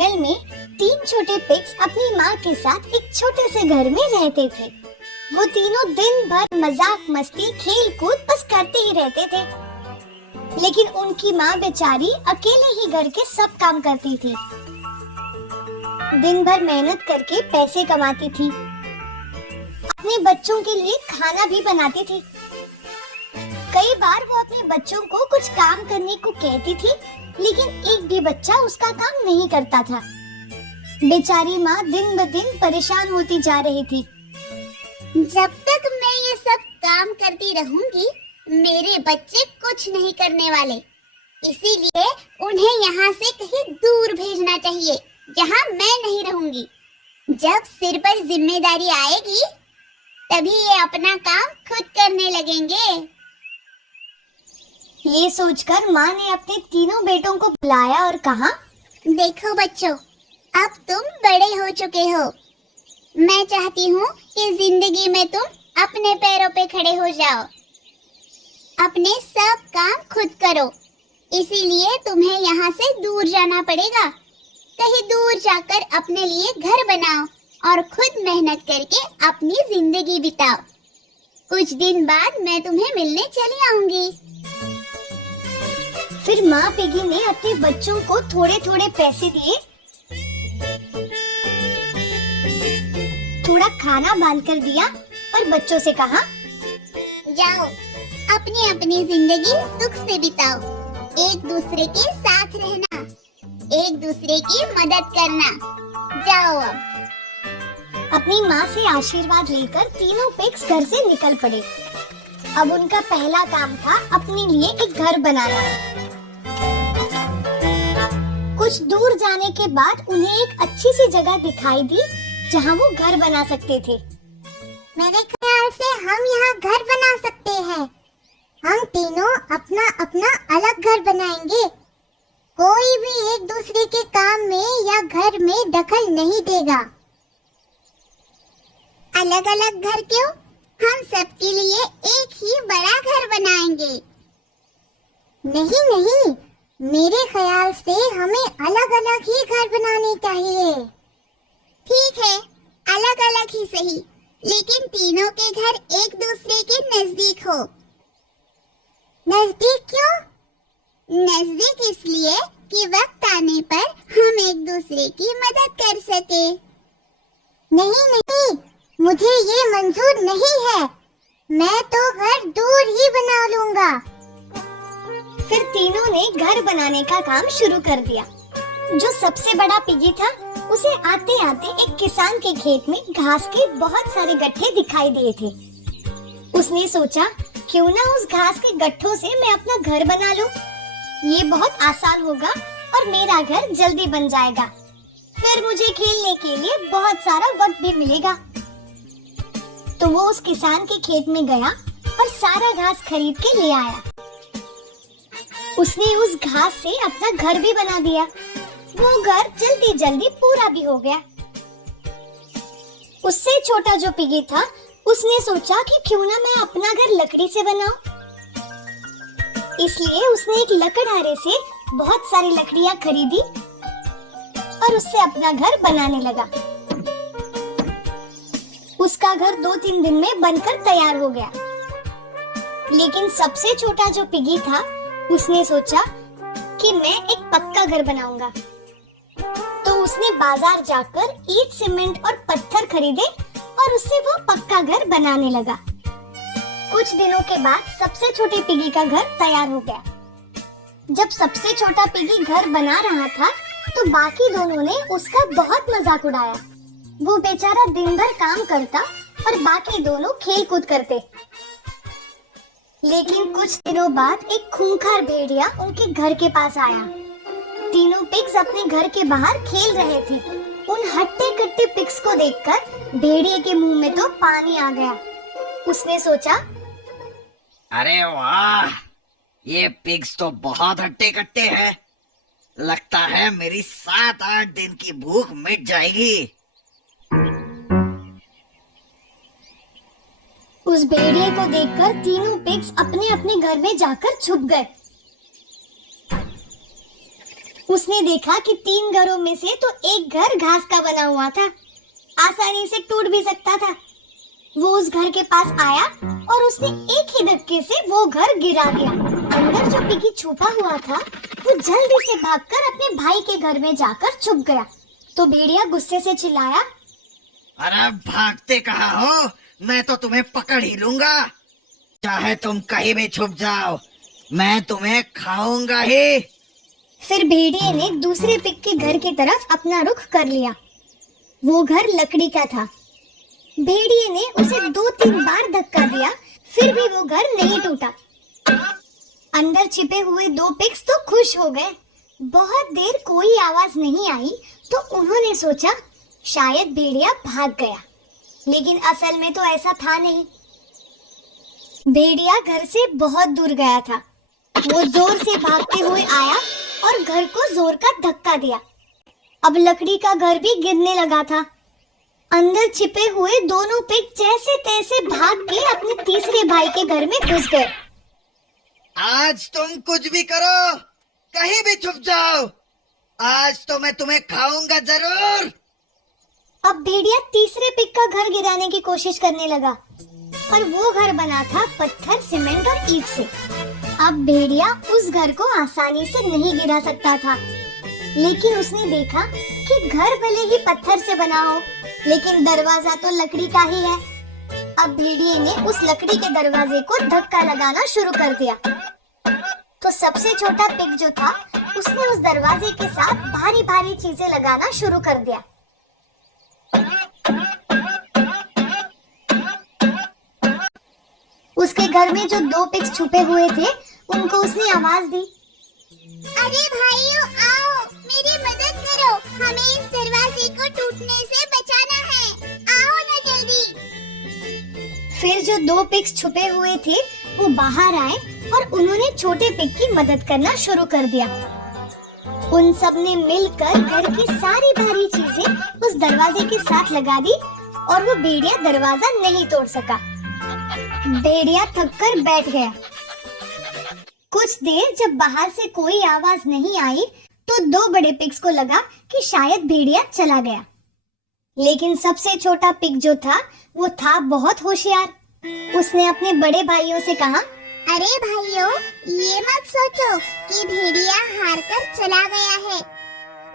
जंगल में तीन छोटे पिग्स अपनी माँ के साथ एक छोटे से घर में रहते थे। वो तीनों दिन भर मजाक मस्ती खेल कूद बस करते ही रहते थे, लेकिन उनकी माँ बेचारी अकेले ही घर के सब काम करती थी। दिन भर मेहनत करके पैसे कमाती थी, अपने बच्चों के लिए खाना भी बनाती थी। कई बार वो अपने बच्चों को कुछ काम करने को कहती थी, लेकिन एक भी बच्चा उसका काम नहीं करता था। बेचारी माँ दिन ब दिन परेशान होती जा रही थी। जब तक मैं ये सब काम करती रहूंगी, मेरे बच्चे कुछ नहीं करने वाले। इसीलिए उन्हें यहाँ से कहीं दूर भेजना चाहिए, जहाँ मैं नहीं रहूंगी। जब सिर पर जिम्मेदारी आएगी, तभी ये अपना काम खुद करने लगेंगे। ये सोचकर माँ ने अपने तीनों बेटों को बुलाया और कहा, देखो बच्चों, अब तुम बड़े हो चुके हो। मैं चाहती हूँ कि जिंदगी में तुम अपने पैरों पे खड़े हो जाओ, अपने सब काम खुद करो। इसीलिए तुम्हें यहाँ से दूर जाना पड़ेगा। कहीं दूर जाकर अपने लिए घर बनाओ और खुद मेहनत करके अपनी जिंदगी बिताओ। कुछ दिन बाद मैं तुम्हें मिलने चली आऊंगी। फिर माँ पिगी ने अपने बच्चों को थोड़े थोड़े पैसे दिए, थोड़ा खाना बांध कर दिया और बच्चों से कहा, जाओ अपनी अपनी जिंदगी सुख से बिताओ। एक दूसरे के साथ रहना, एक दूसरे की मदद करना। जाओ अब। अपनी माँ से आशीर्वाद लेकर तीनों पिग्स घर से निकल पड़े। अब उनका पहला काम था अपने लिए एक घर बनाना। कुछ दूर जाने के बाद उन्हें एक अच्छी सी जगह दिखाई दी जहाँ वो घर बना सकते थे। मेरे ख्याल से हम यहाँ घर बना सकते हैं। हम तीनों अपना अपना अलग घर बनाएंगे। कोई भी एक दूसरे के काम में या घर में दखल नहीं देगा। अलग अलग घर क्यों? हम सबके लिए एक ही बड़ा घर बनाएंगे। नहीं नहीं, मेरे ख्याल से हमें अलग अलग ही घर बनाने चाहिए। ठीक है, अलग अलग ही सही, लेकिन तीनों के घर एक दूसरे के नजदीक हो। नजदीक क्यों? नजदीक इसलिए कि वक्त आने पर हम एक दूसरे की मदद कर सके। नहीं नहीं, मुझे ये मंजूर नहीं है। मैं तो घर दूर ही बना लूंगा। फिर तीनों ने घर बनाने का काम शुरू कर दिया। जो सबसे बड़ा पिगी था, उसे आते आते एक किसान के खेत में घास के बहुत सारे गट्ठे दिखाई दिए थे। उसने सोचा, क्यों ना उस घास के गट्ठों से मैं अपना घर बना लूं। ये बहुत आसान होगा और मेरा घर जल्दी बन जाएगा। फिर मुझे खेलने के लिए बहुत सारा वक्त भी मिलेगा। तो वो उस किसान के खेत में गया और सारा घास खरीद के ले आया। उसने उस घास से अपना घर भी बना दिया। वो घर जल्दी जल्दी पूरा भी हो गया। उससे छोटा जो पिगी था, उसने सोचा कि क्यों ना मैं अपना घर लकड़ी से बनाऊं। इसलिए उसने एक लकड़हारे से बहुत सारी लकड़ियां खरीदी और उससे अपना घर बनाने लगा। उसका घर 2-3 दिन में बनकर तैयार हो गया। लेकिन सबसे छोटा जो पिगी था, उसने सोचा कि मैं एक पक्का घर बनाऊंगा। तो उसने बाजार जाकर ईंट, सीमेंट और पत्थर खरीदे और उससे वो पक्का घर बनाने लगा। कुछ दिनों के बाद सबसे छोटे पिगी का घर तैयार हो गया। जब सबसे छोटा पिगी घर बना रहा था, तो बाकी दोनों ने उसका बहुत मजाक उड़ाया। वो बेचारा दिन भर काम करता और बाकी दोनों खेल कूद करते। लेकिन कुछ दिनों बाद एक खूंखार भेड़िया उनके घर के पास आया। तीनों पिग्स अपने घर के बाहर खेल रहे थे। उन हट्टे कट्टे पिग्स को देखकर भेड़िए के मुंह में तो पानी आ गया। उसने सोचा, अरे वाह, ये पिग्स तो बहुत हट्टे कट्टे हैं। लगता है मेरी 7-8 दिन की भूख मिट जाएगी। उस भेड़िए को देखकर तीनों पिग्स अपने अपने घर में जाकर छुप गए। उसने देखा कि 3 घरों में से तो एक घर घास का बना हुआ था, आसानी से टूट भी सकता था। वो उस घर के पास आया और उसने एक ही धक्के से वो घर गिरा दिया। अंदर जो पिगी छुपा हुआ था वो जल्दी से भागकर अपने भाई के घर में जाकर छुप गया। तो भेड़िया गुस्से से चिल्लाया, अरे भागते कहाँ हो? मैं तो तुम्हें पकड़ ही लूंगा। चाहे तुम कहीं भी छुप जाओ, मैं तुम्हें खाऊंगा ही। फिर भेड़िए ने दूसरे पिग के घर की तरफ अपना रुख कर लिया। वो घर लकड़ी का था। भेड़िए ने उसे 2-3 बार धक्का दिया, फिर भी वो घर नहीं टूटा। अंदर छिपे हुए 2 पिग्स तो खुश हो गए। बहुत देर कोई आवाज नहीं आई तो उन्होंने सोचा शायद भेड़िया भाग गया, लेकिन असल में तो ऐसा था नहीं। भेड़िया घर से बहुत दूर गया था। वो जोर से भागते हुए आया और घर को जोर का धक्का दिया। अब लकड़ी का घर भी गिरने लगा था। अंदर छिपे हुए दोनों पिग जैसे तैसे भाग के अपने तीसरे भाई के घर में घुस गए। आज तुम कुछ भी करो, कहीं भी छुप जाओ, आज तो मैं तुम्हें खाऊंगा जरूर। अब भेड़िया तीसरे पिग का घर गिराने की कोशिश करने लगा, पर वो घर बना था पत्थर, सीमेंट और ईंट से। अब भेड़िया उस घर को आसानी से नहीं गिरा सकता था, लेकिन उसने देखा कि घर भले ही पत्थर से बना हो, लेकिन दरवाजा तो लकड़ी का ही है। अब भेड़िए ने उस लकड़ी के दरवाजे को धक्का लगाना शुरू कर दिया। तो सबसे छोटा पिग जो था, उसने उस दरवाजे के साथ भारी भारी चीजें लगाना शुरू कर दिया। उसके घर में जो 2 पिग्स छुपे हुए थे, उनको उसने आवाज दी, अरे भाइयों आओ, मेरी मदद करो, हमें इस दरवाजे को टूटने से बचाना है, आओ ना जल्दी। फिर जो 2 पिग्स छुपे हुए थे वो बाहर आए और उन्होंने छोटे पिग की मदद करना शुरू कर दिया। उन सब ने मिलकर घर की सारी भारी चीजें उस दरवाजे के साथ लगा दी और वो भेड़िया दरवाजा नहीं तोड़ सका। भेड़िया थककर बैठ गया। कुछ देर जब बाहर से कोई आवाज नहीं आई तो 2 बड़े पिग्स को लगा कि शायद भेड़िया चला गया, लेकिन सबसे छोटा पिग जो था वो था बहुत होशियार। उसने अपने बड़े भाइयों से कहा, अरे भाइयों, ये मत सोचो कि भेड़िया हार कर चला गया है।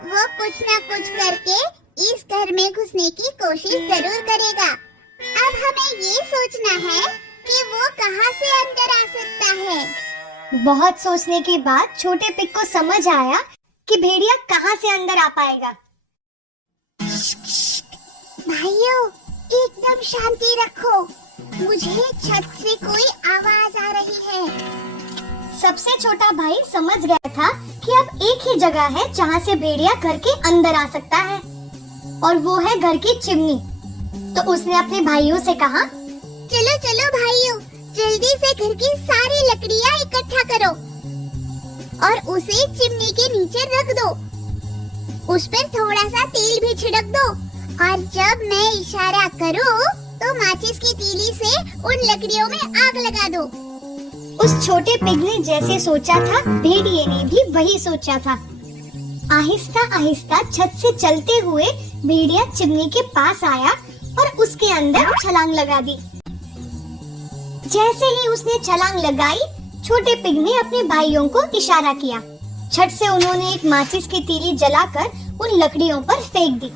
वो कुछ ना कुछ करके इस घर में घुसने की कोशिश जरूर करेगा। अब हमें ये सोचना है कि वो कहाँ से अंदर आ सकता है। बहुत सोचने के बाद छोटे पिग को समझ आया कि भेड़िया कहाँ से अंदर आ पाएगा। भाइयों, एकदम शांति रखो, मुझे छत से कोई आवाज आ रही है। सबसे छोटा भाई समझ गया था कि अब एक ही जगह है जहाँ से भेड़िया घर के अंदर आ सकता है, और वो है घर की चिमनी। तो उसने अपने भाइयों से कहा, चलो चलो भाइयों, जल्दी से घर की सारी लकड़ियाँ इकट्ठा करो और उसे चिमनी के नीचे रख दो। उस पर थोड़ा सा तेल भी छिड़क दो और जब मैं इशारा करूँ तो माचिस की तीली से उन लकड़ियों में आग लगा दो। उस छोटे पिग ने जैसे सोचा था, भेड़िए ने भी वही सोचा था। आहिस्ता आहिस्ता छत से चलते हुए भेड़िया चिमनी के पास आया और उसके अंदर छलांग लगा दी। जैसे ही उसने छलांग लगाई, छोटे पिग ने अपने भाइयों को इशारा किया। छट से उन्होंने एक माचिस की तीली जलाकर उन लकड़ियों पर फेंक दी।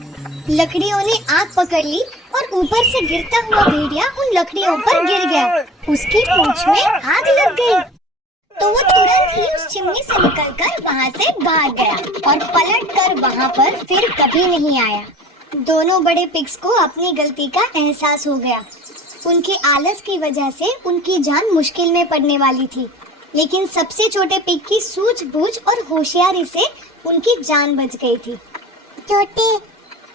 लकड़ियों ने आग पकड़ ली और ऊपर से गिरता हुआ भेड़िया उन लकड़ियों पर गिर गया। उसकी पूंछ में आग लग गई, तो वो तुरंत ही उस चिमनी से निकलकर वहाँ से भाग गया और पलटकर वहाँ पर फिर कभी नहीं आया। दोनों बड़े पिग्स को अपनी गलती का एहसास हो गया। उनके आलस की वजह से उनकी जान मुश्किल में पड़ने वाली थी, लेकिन सबसे छोटे पिग की सूझबूझ और होशियारी से उनकी जान बच गई थी। छोटे,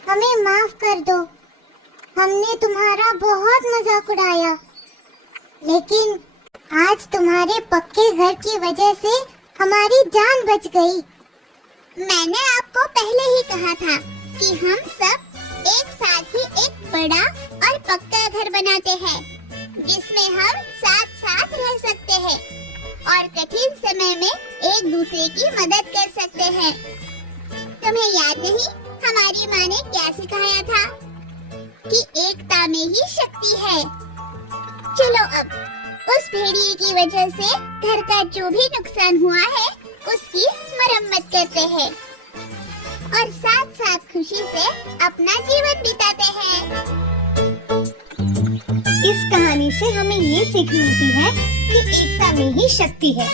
हमें माफ कर दो, हमने तुम्हारा बहुत मजाक उड़ाया, लेकिन आज तुम्हारे पक्के घर की वजह से हमारी जान बच गई। मैंने आपको पहले ही कहा था कि हम सब एक साथ ही एक बड़ा और पक्का घर बनाते हैं, जिसमें हम साथ साथ रह सकते हैं और कठिन समय में एक दूसरे की मदद कर सकते हैं। तुम्हें याद नहीं हमारी माँ ने क्या सिखाया था कि एकता में ही शक्ति है। चलो अब उस भेड़िए की वजह से घर का जो भी नुकसान हुआ है उसकी मरम्मत करते हैं और साथ साथ खुशी से अपना जीवन बिताते हैं। इस कहानी से हमें ये सीख मिलती है कि एकता में ही शक्ति है।